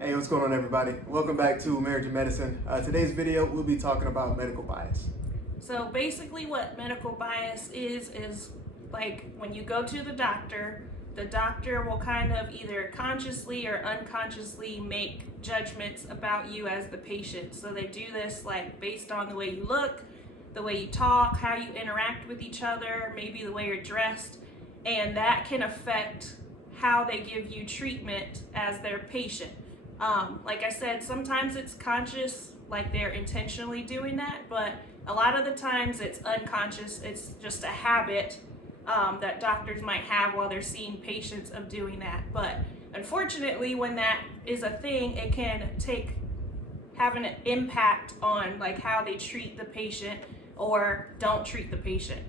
Hey, what's going on, everybody? Welcome back to Marriage and Medicine. Today's video, we'll be talking about medical bias. So basically what medical bias is like when you go to the doctor will kind of either consciously or unconsciously make judgments about you as the patient. So they do this like based on the way you look, the way you talk, how you interact with each other, maybe the way you're dressed, and that can affect how they give you treatment as their patient. Like I said, sometimes it's conscious, like they're intentionally doing that, but a lot of the times it's unconscious. It's just a habit that doctors might have while they're seeing patients of doing that. But unfortunately, when that is a thing, it can have an impact on like how they treat the patient or don't treat the patient.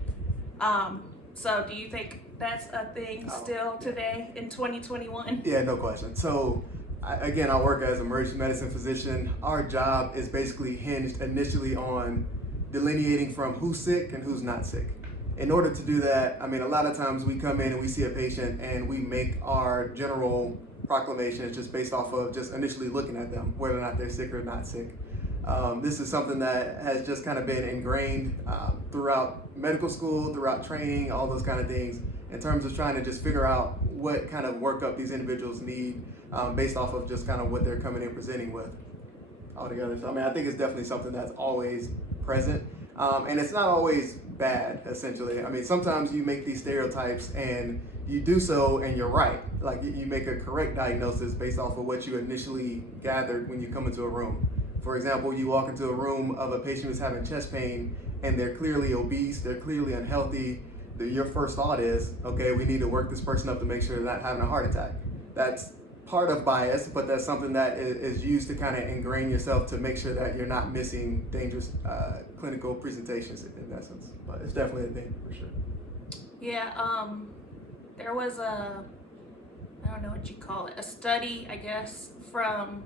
So do you think that's a thing still today in 2021? Yeah, no question. So, again, I work as an emergency medicine physician. Our job is basically hinged initially on delineating from who's sick and who's not sick. In order to do that, I mean, a lot of times we come in and we see a patient and we make our general proclamations just based off of just initially looking at them, whether or not they're sick or not sick. This is something that has just kind of been ingrained throughout medical school, throughout training, all those kind of things, in terms of trying to just figure out what kind of workup these individuals need based off of just kind of what they're coming in presenting with altogether. So, I mean, I think it's definitely something that's always present. And it's not always bad, essentially. I mean, sometimes you make these stereotypes and you do so and you're right. Like you make a correct diagnosis based off of what you initially gathered when you come into a room. For example, you walk into a room of a patient who's having chest pain and they're clearly obese, they're clearly unhealthy. Your first thought is, okay, we need to work this person up to make sure they're not having a heart attack. That's part of bias, but that's something that is used to kind of ingrain yourself to make sure that you're not missing dangerous clinical presentations in essence. But it's definitely a thing for sure. Yeah, there was I don't know what you call it, a study, I guess, from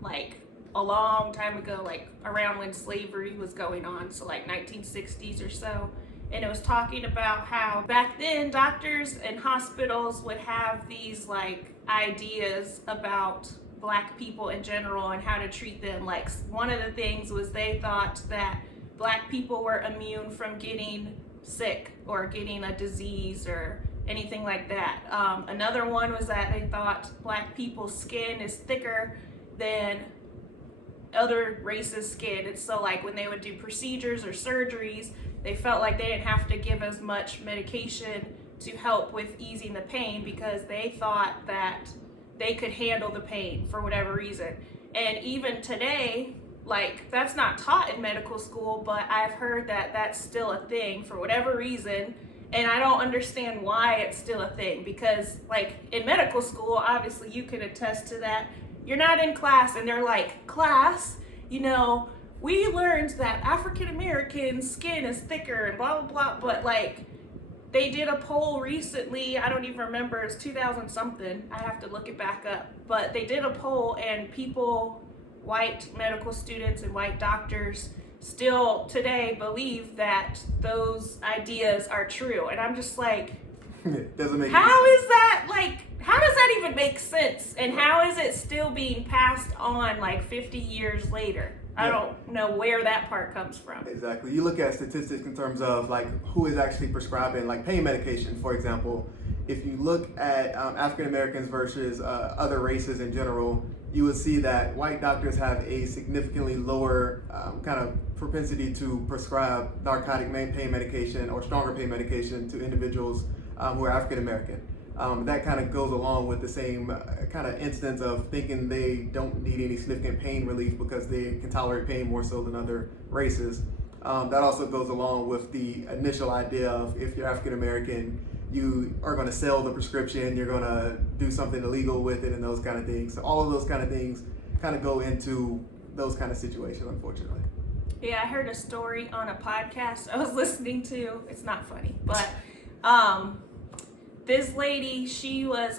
like a long time ago, like around when slavery was going on, so like 1960s or so. And it was talking about how back then doctors and hospitals would have these like ideas about Black people in general and how to treat them. Like one of the things was they thought that Black people were immune from getting sick or getting a disease or anything like that. Another one was that they thought Black people's skin is thicker than other races' skin. And so like when they would do procedures or surgeries, they felt like they didn't have to give as much medication to help with easing the pain because they thought that they could handle the pain for whatever reason. And even today, like that's not taught in medical school, but I've heard that that's still a thing for whatever reason. And I don't understand why it's still a thing because like in medical school, obviously you can attest to that. You're not in class and they're like, class, you know, we learned that African American skin is thicker and blah, blah, blah. But like they did a poll recently, I don't even remember, it's 2000 something. I have to look it back up. But they did a poll and people, white medical students and white doctors still today believe that those ideas are true. And I'm just like, Doesn't make how is that like, how does that even make sense? And how is it still being passed on like 50 years later? I don't know where that part comes from. Exactly. You look at statistics in terms of like who is actually prescribing like pain medication, for example. If you look at African Americans versus other races in general, you would see that white doctors have a significantly lower kind of propensity to prescribe narcotic pain medication or stronger pain medication to individuals who are African American. That kind of goes along with the same kind of instance of thinking they don't need any significant pain relief because they can tolerate pain more so than other races. That also goes along with the initial idea of if you're African American, you are going to sell the prescription, you're going to do something illegal with it and those kind of things. So all of those kind of things kind of go into those kind of situations, unfortunately. Yeah, I heard a story on a podcast I was listening to. It's not funny, but this lady,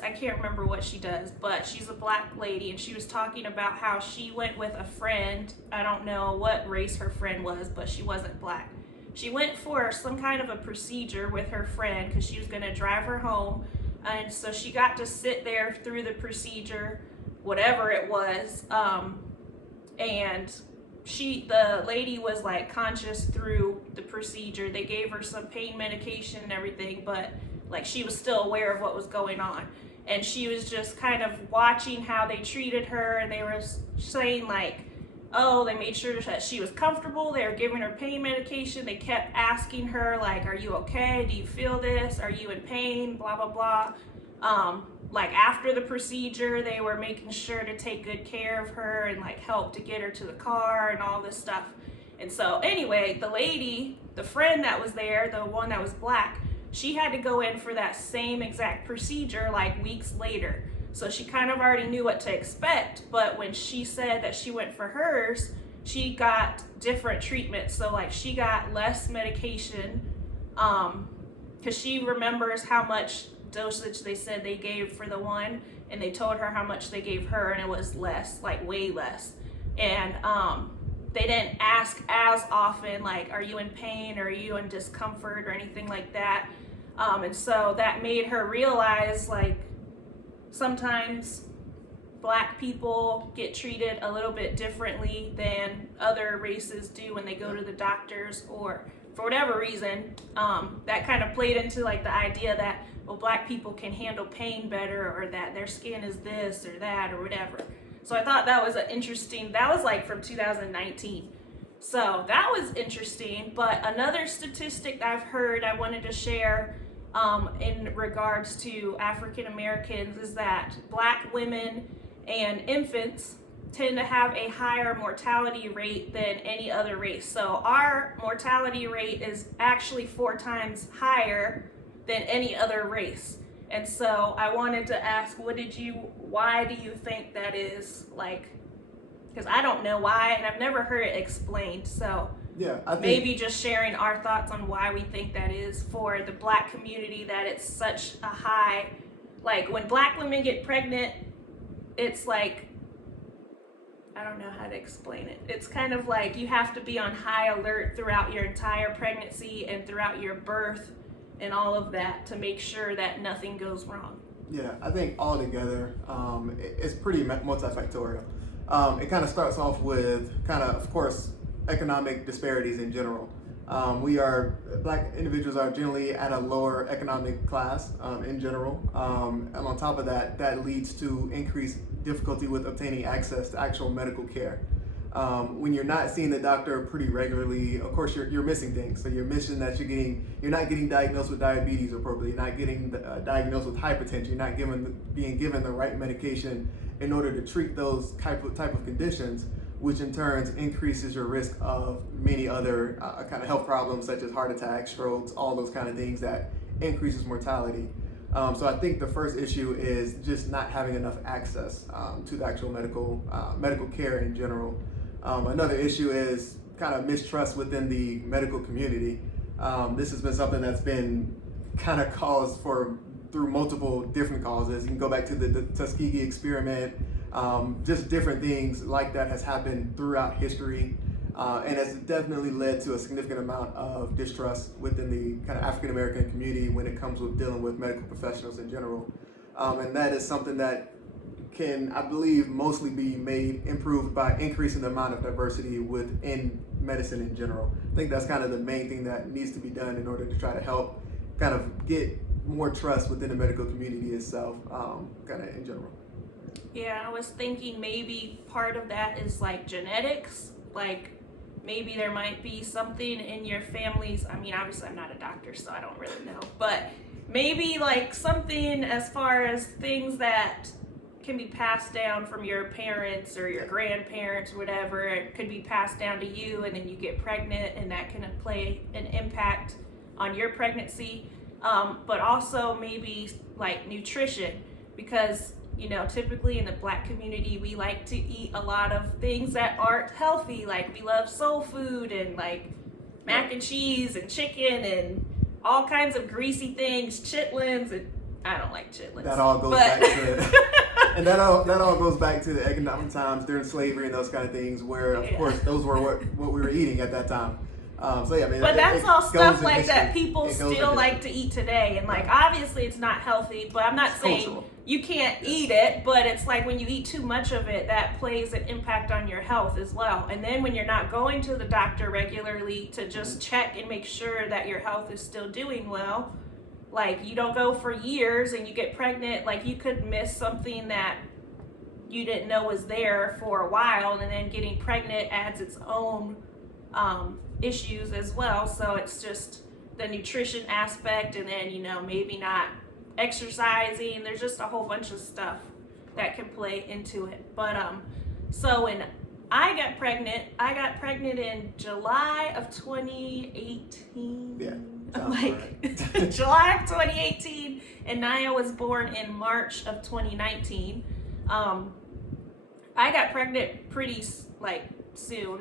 I can't remember what she does, but she's a Black lady, and she was talking about how she went with a friend. I don't know what race her friend was, but she wasn't Black. She went for some kind of a procedure with her friend because she was going to drive her home. And so she got to sit there through the procedure whatever it was. And the lady was like conscious through the procedure. They gave her some pain medication and everything, but like she was still aware of what was going on. And she was just kind of watching how they treated her, and they were saying like, oh, they made sure that she was comfortable. They were giving her pain medication. They kept asking her like, are you okay? Do you feel this? Are you in pain? Blah, blah, blah. Like after the procedure, they were making sure to take good care of her and like help to get her to the car and all this stuff. And so anyway, the lady, the friend that was there, the one that was black, she had to go in for that same exact procedure like weeks later. So she kind of already knew what to expect, but when she said that she went for hers, she got different treatment. So like she got less medication, because she remembers how much dosage they said they gave for the one, and they told her how much they gave her, and it was less, like way less. And they didn't ask as often like, are you in pain, or are you in discomfort, or anything like that. And so that made her realize like sometimes black people get treated a little bit differently than other races do when they go to the doctors, or for whatever reason, that kind of played into like the idea that, well, black people can handle pain better, or that their skin is this or that or whatever. So I thought that was that was like from 2019. So that was interesting. But another statistic I've heard I wanted to share in regards to African Americans is that black women and infants tend to have a higher mortality rate than any other race. So our mortality rate is actually 4 times higher than any other race. And so I wanted to ask, why do you think that is? Like, because I don't know why, and I've never heard it explained. So yeah, I think maybe just sharing our thoughts on why we think that is for the black community, that it's such a high, like when black women get pregnant, it's like, I don't know how to explain it. It's kind of like you have to be on high alert throughout your entire pregnancy and throughout your birth and all of that to make sure that nothing goes wrong. Yeah, I think altogether, it's pretty multifactorial. It kind of starts off with of course, economic disparities in general. Black individuals are generally at a lower economic class in general. And on top of that, that leads to increased difficulty with obtaining access to actual medical care. When you're not seeing the doctor pretty regularly, of course you're missing things. So you're missing that you're not getting diagnosed with diabetes appropriately, you're not getting diagnosed with hypertension, you're not being given the right medication in order to treat those type of conditions, which in turn increases your risk of many other kind of health problems such as heart attacks, strokes, all those kind of things that increases mortality. So I think the first issue is just not having enough access to the actual medical care in general. Another issue is kind of mistrust within the medical community. This has been something that's been kind of caused through multiple different causes. You can go back to the Tuskegee experiment, just different things like that has happened throughout history, and has definitely led to a significant amount of distrust within the kind of African American community when it comes with dealing with medical professionals in general. And that is something that can, I believe, mostly be improved by increasing the amount of diversity within medicine in general. I think that's kind of the main thing that needs to be done in order to try to help kind of get more trust within the medical community itself, kind of in general. Yeah, I was thinking maybe part of that is like genetics, like maybe there might be something in your family's, I mean, obviously I'm not a doctor, so I don't really know, but maybe like something as far as things that can be passed down from your parents or your grandparents, whatever. It could be passed down to you, and then you get pregnant, and that can play an impact on your pregnancy. But also maybe like nutrition, because typically in the black community we like to eat a lot of things that aren't healthy. Like we love soul food and like mac and cheese and chicken and all kinds of greasy things, chitlins, and I don't like chitlins. That all goes back to and that all goes back to the economic times during slavery and those kind of things, where of course those were what we were eating at that time. So yeah, I mean, but that's all goes stuff in like history. that people It goes in still history. like to eat today, and like obviously it's not healthy. But I'm not It's saying cultural. you can't eat it, but it's like when you eat too much of it, that plays an impact on your health as well. And then when you're not going to the doctor regularly to just check and make sure that your health is still doing well, like you don't go for years and you get pregnant, like you could miss something that you didn't know was there for a while, and then getting pregnant adds its own issues as well. So it's just the nutrition aspect, and then maybe not exercising. There's just a whole bunch of stuff that can play into it. But so when I got pregnant in July of 2018. Yeah. Like July of 2018, and Naya was born in March of 2019. I got pregnant pretty soon.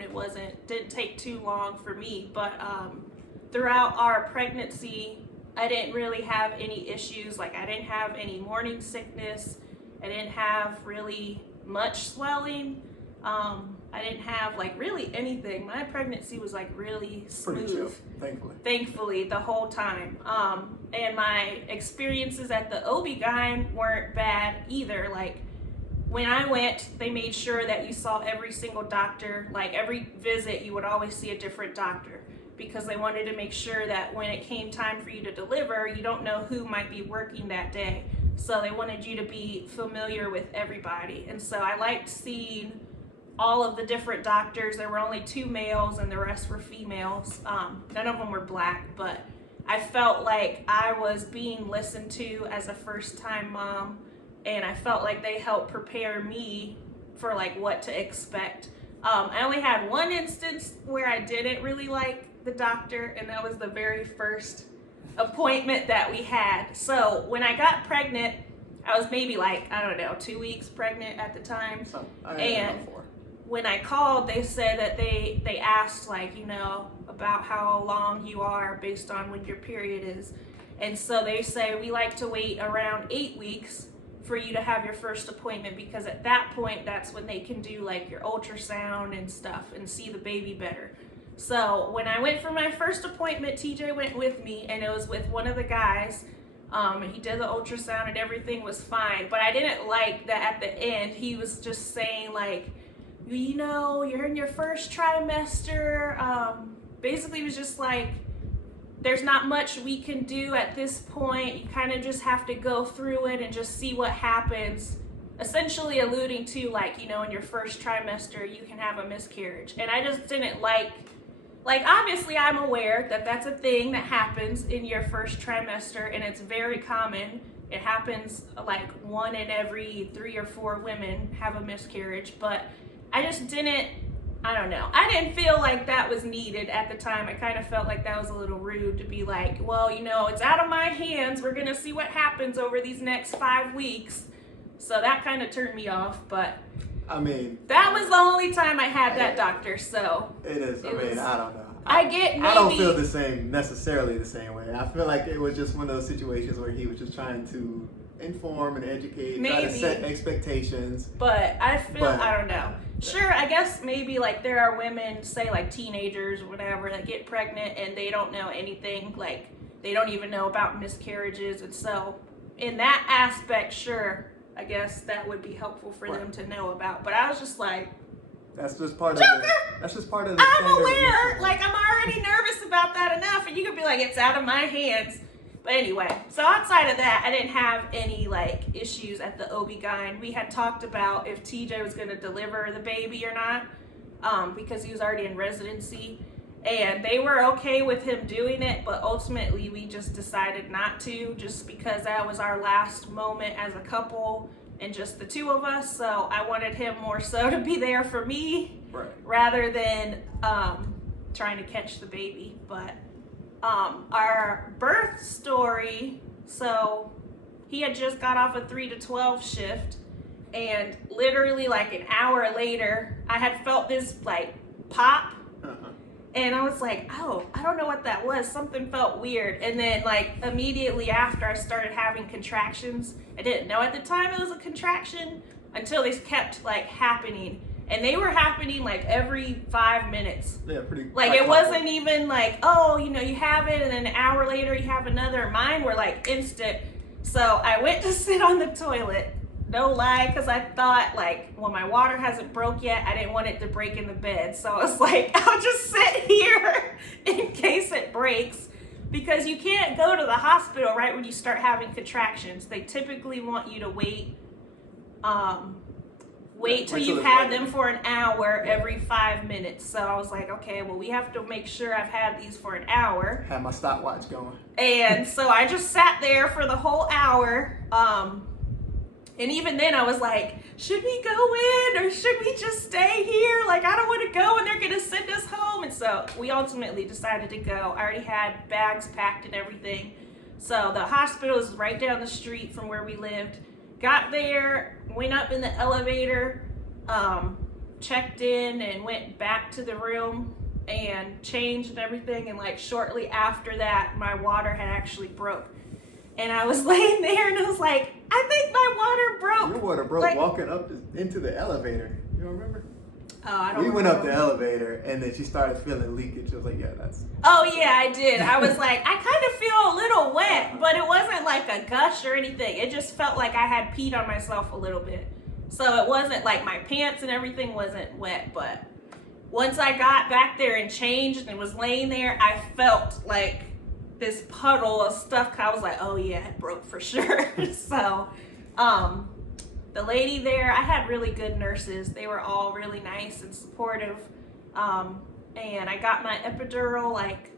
Didn't take too long for me, but throughout our pregnancy, I didn't really have any issues. Like I didn't have any morning sickness. I didn't have really much swelling. I didn't have really anything. My pregnancy was really smooth. Pretty chill, Thankfully, the whole time. And my experiences at the OB-GYN weren't bad either. Like when I went, they made sure that you saw every single doctor. Like every visit, you would always see a different doctor, because they wanted to make sure that when it came time for you to deliver, you don't know who might be working that day. So they wanted you to be familiar with everybody. And so I liked seeing all of the different doctors. There were only 2 males and the rest were females. None of them were black, but I felt like I was being listened to as a first-time mom, and I felt like they helped prepare me for what to expect. I only had one instance where I didn't really like the doctor, and that was the very first appointment that we had. So when I got pregnant, I was maybe 2 weeks pregnant at the time. And when I called, they said that they asked about how long you are based on when your period is. And so they say we like to wait around 8 weeks for you to have your first appointment, because at that point, that's when they can do your ultrasound and stuff and see the baby better. So when I went for my first appointment, TJ went with me, and it was with one of the guys. He did the ultrasound and everything was fine, but I didn't like that at the end he was just saying you're in your first trimester. Basically it was just there's not much we can do at this point. You kind of just have to go through it and just see what happens. Essentially alluding to in your first trimester you can have a miscarriage. And I just didn't obviously I'm aware that that's a thing that happens in your first trimester, and it's very common. It happens 1 in every 3 or 4 women have a miscarriage, but I just didn't, I don't know. I didn't feel like that was needed at the time. I kind of felt like that was a little rude to be well, it's out of my hands. We're going to see what happens over these next 5 weeks. So that kind of turned me off, but I mean, that was the only time I had that doctor, so. It is, I don't know. I don't feel necessarily the same way. I feel like it was just one of those situations where he was just trying to inform and educate, try to set expectations. But I don't know. Sure, I guess maybe there are women, say teenagers or whatever, that get pregnant and they don't know anything, they don't even know about miscarriages, and so in that aspect, sure, I guess that would be helpful for them to know about. But I was just that's just part Joker, of the I'm aware, I'm already nervous about that enough, and you could be it's out of my hands. But anyway, so outside of that, I didn't have any issues at the OB-GYN. We had talked about if TJ was going to deliver the baby or not, because he was already in residency, and they were okay with him doing it, but ultimately we just decided not to, just because that was our last moment as a couple and just the 2 of us. So I wanted him more so to be there for me, right, rather than trying to catch the baby. But our birth story, so he had just got off a 3 to 12 shift, and literally an hour later I had felt this pop, and I was oh, I don't know what that was. Something felt weird. And then immediately after, I started having contractions. I didn't know at the time it was a contraction until they kept happening. And they were happening like every 5 minutes. Yeah, pretty. Like it wasn't even like, oh, you know, you have it and then an hour later you have another. Mine were like instant. So I went to sit on the toilet. No lie, because I thought like, well, my water hasn't broke yet. I didn't want it to break in the bed. So I was like, I'll just sit here in case it breaks. Because you can't go to the hospital right when you start having contractions. They typically want you to wait till you've had them for an hour every 5 minutes. So I was like, okay, well, we have to make sure I've had these for an hour. Have my stopwatch going. And so I just sat there for the whole hour. And even then I was like, should we go in or should we just stay here? Like, I don't want to go and they're going to send us home. And so we ultimately decided to go. I already had bags packed and everything. So the hospital is right down the street from where we lived. Got there, went up in the elevator, checked in and went back to the room and changed and everything. And like shortly after that, my water had actually broke. And I was laying there and I was like, I think my water broke. Your water broke like, walking up into the elevator. You don't remember? Oh, I don't We remember. went up the elevator and then she started feeling leakage. She was like, yeah, that's... Oh yeah, I did. I was like, I kind of feel a little wet, but it wasn't like a gush or anything. It just felt like I had peed on myself a little bit. So it wasn't like my pants and everything wasn't wet, but once I got back there and changed and was laying there, I felt like this puddle of stuff. I was like, oh yeah, it broke for sure. So, the lady there, I had really good nurses. They were all really nice and supportive. And I got my epidural like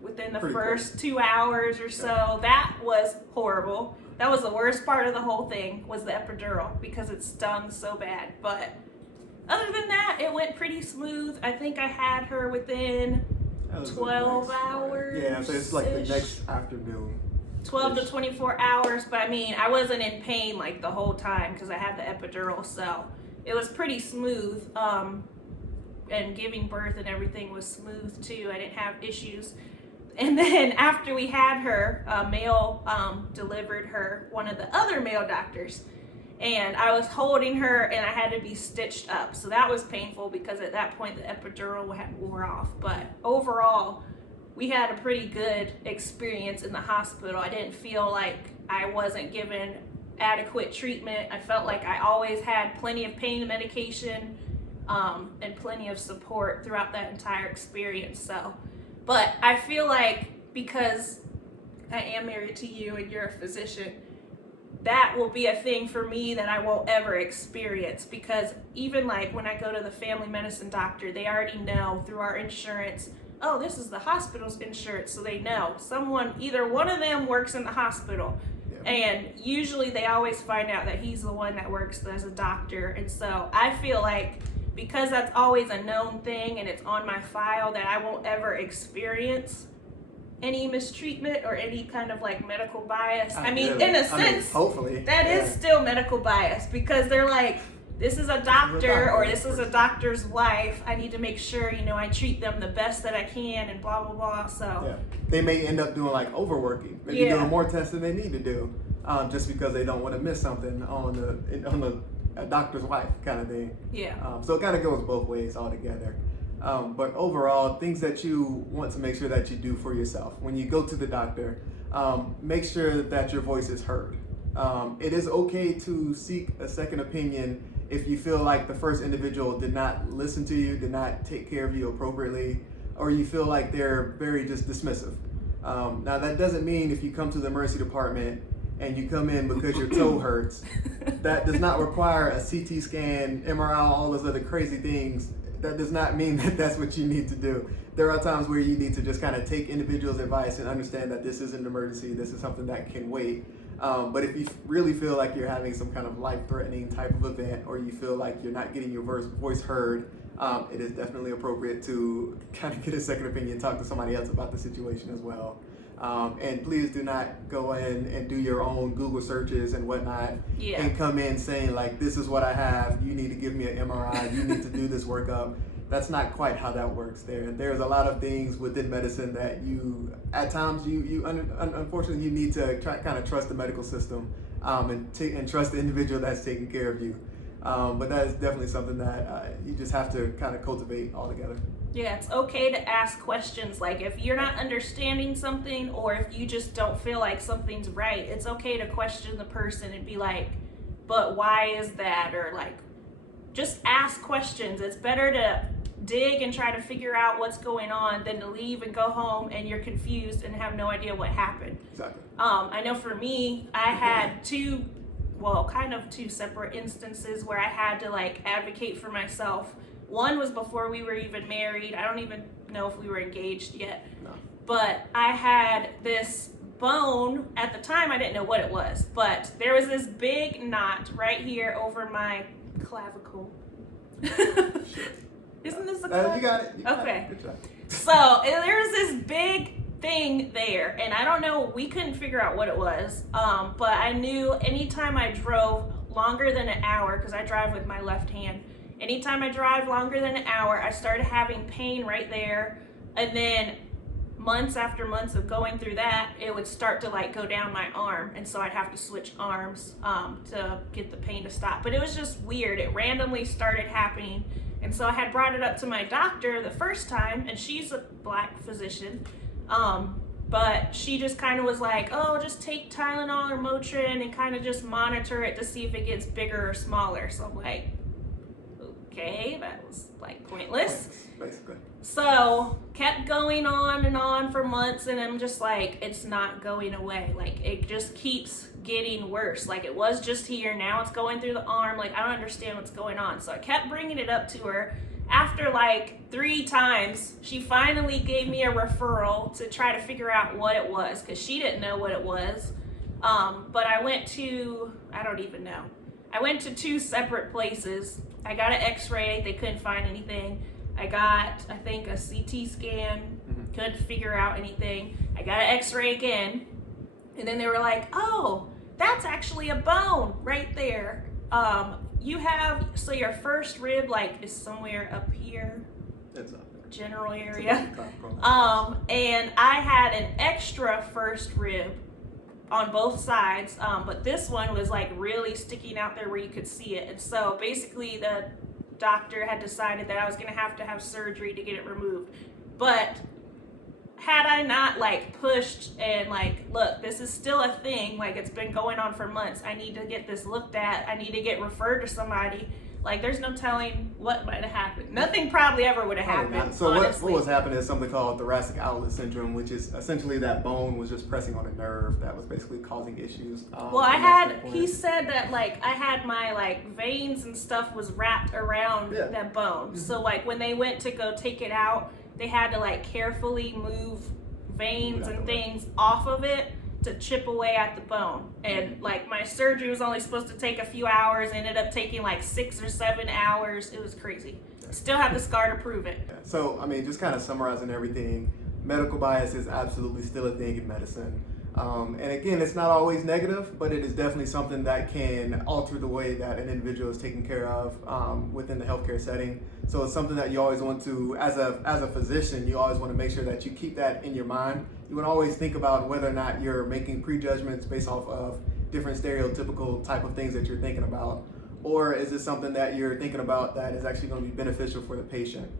within the first 2 hours or so. That was horrible. That was the worst part of the whole thing, was the epidural, because it stung so bad. But other than that, it went pretty smooth. I think I had her within 12 hours. Yeah, so it's like the next afternoon. 12 to 24 hours, but I mean, I wasn't in pain like the whole time because I had the epidural, so it was pretty smooth. And giving birth and everything was smooth too. I didn't have issues. And then after we had her, a male delivered her, one of the other male doctors, and I was holding her and I had to be stitched up. So that was painful because at that point the epidural had wore off. But overall, we had a pretty good experience in the hospital. I didn't feel like I wasn't given adequate treatment. I felt like I always had plenty of pain medication and plenty of support throughout that entire experience. So, but I feel like because I am married to you and you're a physician, that will be a thing for me that I won't ever experience, because even like when I go to the family medicine doctor, they already know through our insurance, oh, this is the hospital's insurance, so they know. Either one of them works in the hospital. Yeah. And usually they always find out that he's the one that works as a doctor. And so I feel like because that's always a known thing and it's on my file, that I won't ever experience any mistreatment or any kind of like medical bias. I mean, in a sense, hopefully that is still medical bias, because they're like, this is a doctor or this is a doctor's wife. I need to make sure, I treat them the best that I can and blah, blah, blah. So yeah, they may end up doing like overworking, maybe doing more tests than they need to do, just because they don't want to miss something on a doctor's wife kind of thing. Yeah. So it kind of goes both ways altogether. But overall, things that you want to make sure that you do for yourself. When you go to the doctor, make sure that your voice is heard. It is okay to seek a second opinion if you feel like the first individual did not listen to you, did not take care of you appropriately, or you feel like they're very just dismissive. Now that doesn't mean if you come to the emergency department and you come in because your toe hurts, that does not require a CT scan, MRI, all those other crazy things. That does not mean that that's what you need to do. There are times where you need to just kind of take individuals' advice and understand that this is an emergency, this is something that can wait. But if you really feel like you're having some kind of life-threatening type of event, or you feel like you're not getting your voice heard, it is definitely appropriate to kind of get a second opinion, talk to somebody else about the situation as well. And please do not go in and do your own Google searches and whatnot, and come in saying like, this is what I have, you need to give me an MRI, you need to do this workup. That's not quite how that works there. There's a lot of things within medicine that at times unfortunately you need to kind of trust the medical system, and trust the individual that's taking care of you. But that is definitely something that you just have to kind of cultivate altogether. Yeah, it's okay to ask questions. Like if you're not understanding something, or if you just don't feel like something's right, it's okay to question the person and be like, but why is that? Or like, just ask questions. It's better to dig and try to figure out what's going on than to leave and go home and you're confused and have no idea what happened. Exactly. I know for me, I had two separate instances where I had to like advocate for myself. One was before we were even married. I don't even know if we were engaged yet. No. But I had this bone. At the time, I didn't know what it was, but there was this big knot right here over my clavicle. Isn't this a clavicle? You got it. You got okay. It. Good job. So there was this big thing there, and I don't know, we couldn't figure out what it was, but I knew anytime I drove longer than an hour, because I drive with my left hand, anytime I drive longer than an hour, I started having pain right there, and then months after months of going through that, it would start to like go down my arm, and so I'd have to switch arms to get the pain to stop. But it was just weird. It randomly started happening, and so I had brought it up to my doctor the first time, and she's a Black physician, but she just kind of was like, oh, just take Tylenol or Motrin and kind of just monitor it to see if it gets bigger or smaller. So I'm like, okay, that was like pointless. Basically. So kept going on and on for months, and I'm just like, it's not going away. Like it just keeps getting worse. Like it was just here, now it's going through the arm. Like I don't understand what's going on. So I kept bringing it up to her. After like 3 times, she finally gave me a referral to try to figure out what it was, because she didn't know what it was. But I went to, I don't even know. I went to 2 separate places. I got an x-ray, they couldn't find anything. I got, I think, a CT scan, couldn't figure out anything. I got an x-ray again, and then they were like, oh, that's actually a bone right there. You have, so your first rib like is somewhere up here, It's up there. general area. And I had an extra first rib on both sides, but this one was like really sticking out there where you could see it. And so basically the doctor had decided that I was gonna have to have surgery to get it removed. But had I not like pushed and like, look, this is still a thing, like it's been going on for months, I need to get this looked at, I need to get referred to somebody, like there's no telling what might have happened. Nothing probably ever would have happened. So what was happening is something called thoracic outlet syndrome, which is essentially that bone was just pressing on a nerve that was basically causing issues. Well, he said that like I had my like veins and stuff was wrapped around that bone. So like when they went to go take it out, they had to like carefully move veins and things off of it to chip away at the bone. And like my surgery was only supposed to take a few hours, ended up taking like 6 or 7 hours. It was crazy. Still have the scar to prove it. So I mean, just kind of summarizing everything, medical bias is absolutely still a thing in medicine. And again, it's not always negative, but it is definitely something that can alter the way that an individual is taken care of within the healthcare setting. So it's something that you always want to, as a physician, you always want to make sure that you keep that in your mind. You want to always think about whether or not you're making prejudgments based off of different stereotypical type of things that you're thinking about, or is it something that you're thinking about that is actually going to be beneficial for the patient?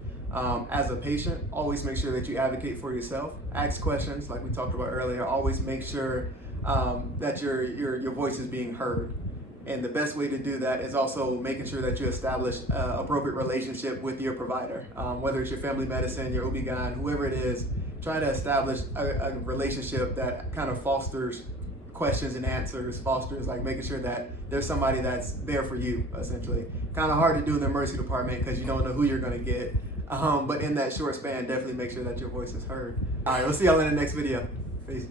As a patient, always make sure that you advocate for yourself. Ask questions, like we talked about earlier. Always make sure that your voice is being heard. And the best way to do that is also making sure that you establish an appropriate relationship with your provider. Whether it's your family medicine, your OB-GYN, whoever it is, try to establish a relationship that kind of fosters questions and answers, fosters like making sure that there's somebody that's there for you, essentially. Kind of hard to do in the emergency department because you don't know who you're going to get. But in that short span, definitely make sure that your voice is heard. All right, we'll see y'all in the next video. Peace.